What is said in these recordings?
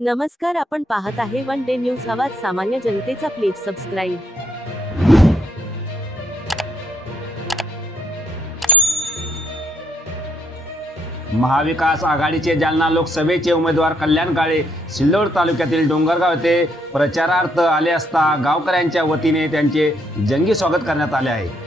नमस्कार, आपण पाहत आहे वन डे न्यूज आवाज सामान्य जनतेचा. Please subscribe. महाविकास आघाडीचे जालना लोकसभेचे उमेदवार कल्याण काळे सिल्लोड तालुक्यातील डोंगरगाव येथे प्रचारार्थ आले असता गावकऱ्यांच्या वतीने त्यांचे जंगी स्वागत करण्यात आले आहे.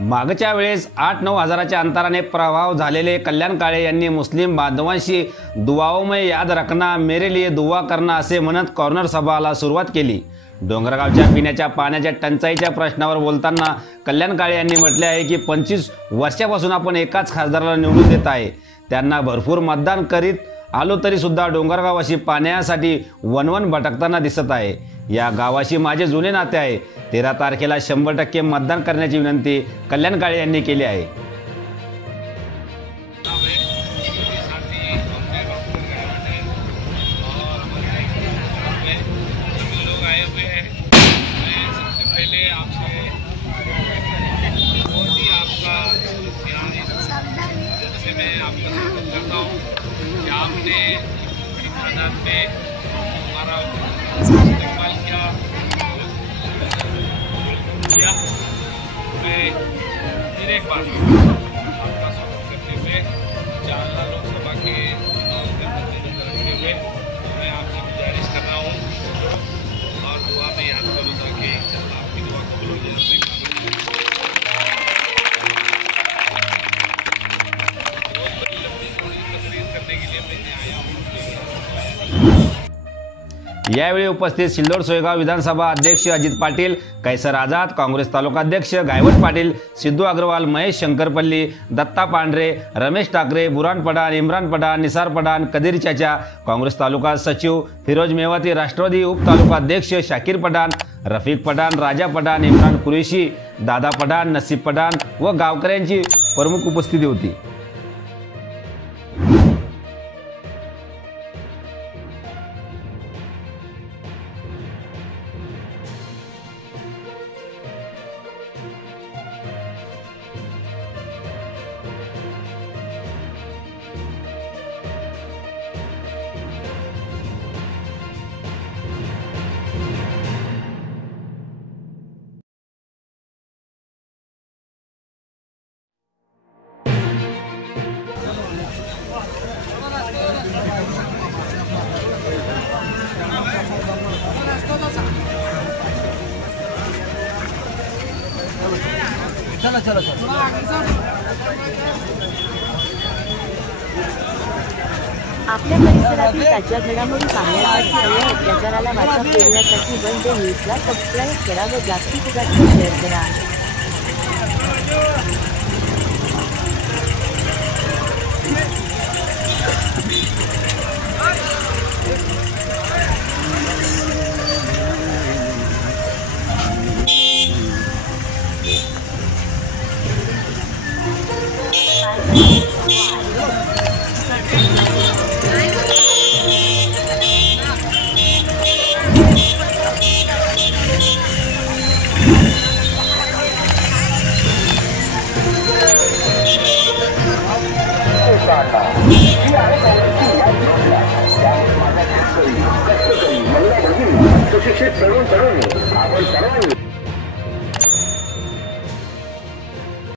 मागच्या वेळेस 8-9 हजाराच्या अंतराने प्रभाव झालेले कल्याण काळे यांनी मुस्लिम बांधवांशी दुआओं में याद रखना, मेरे लिए दुआ करना असे म्हणत कॉर्नर सभाला सुरुवात केली. डोंगरगावच्या पिण्याच्या पाण्याच्या टंचाईच्या प्रश्नावर बोलताना कल्याण काळे यांनी म्हटले आहे की 25 वर्षापासून आपण एकाच खासदाराला निवडून देत आहे. त्यांना भरपूर मतदान करीत आलो तरी सुद्धा डोंगरगावाशी पाण्यासाठी वनवन भटकताना दिसत आहे. या गावाशी माझे जुने नाते आहे. 13 तारखेला 100% मतदान करण्याची विनंती कल्याण काळे यांनी केली आहे. फिर एक बार आपका स्वागत करते हुए जालना लोकसभा के चुनाव के मद्देनजर रखते हुए मैं आपसे गुजारिश कर रहा हूँ और दुआ में याद करूँ ताकि आपकी दुआ कबूल हो जाए. बहुत बड़ी लंबी थोड़ी तकरीर करने के लिए मैं आया हूँ. यावेळी उपस्थित सिल्लोड सोयगाव विधानसभा अध्यक्ष अजित पाटील, कैसर आझाद, काँग्रेस तालुकाध्यक्ष गायवट पाटील, सिद्धू अग्रवाल, महेश शंकरपल्ली, दत्ता पांढरे, रमेश ठाकरे, बुरान पठाण, इम्रान पठाण, निसार पठाण, कदीर चाचा, काँग्रेस तालुका सचिव फिरोज मेवाती, राष्ट्रवादी उप तालुका अध्यक्ष शाकीर पठाण, रफीक पठाण, राजा पठाण, इम्रान कुरेशी, दादा पठाण, नसीब पठाण व गावकऱ्यांची प्रमुख उपस्थिती होती. आपल्या परिसरातील ताज्या घडामोडी पाहण्यासाठी आणि अत्याचाराला वाचा फोडण्यासाठी वन डे न्यूजला सबस्क्राईब करा व जास्तीत जास्त शेअर करा. सुशिक्षित तरुण आपण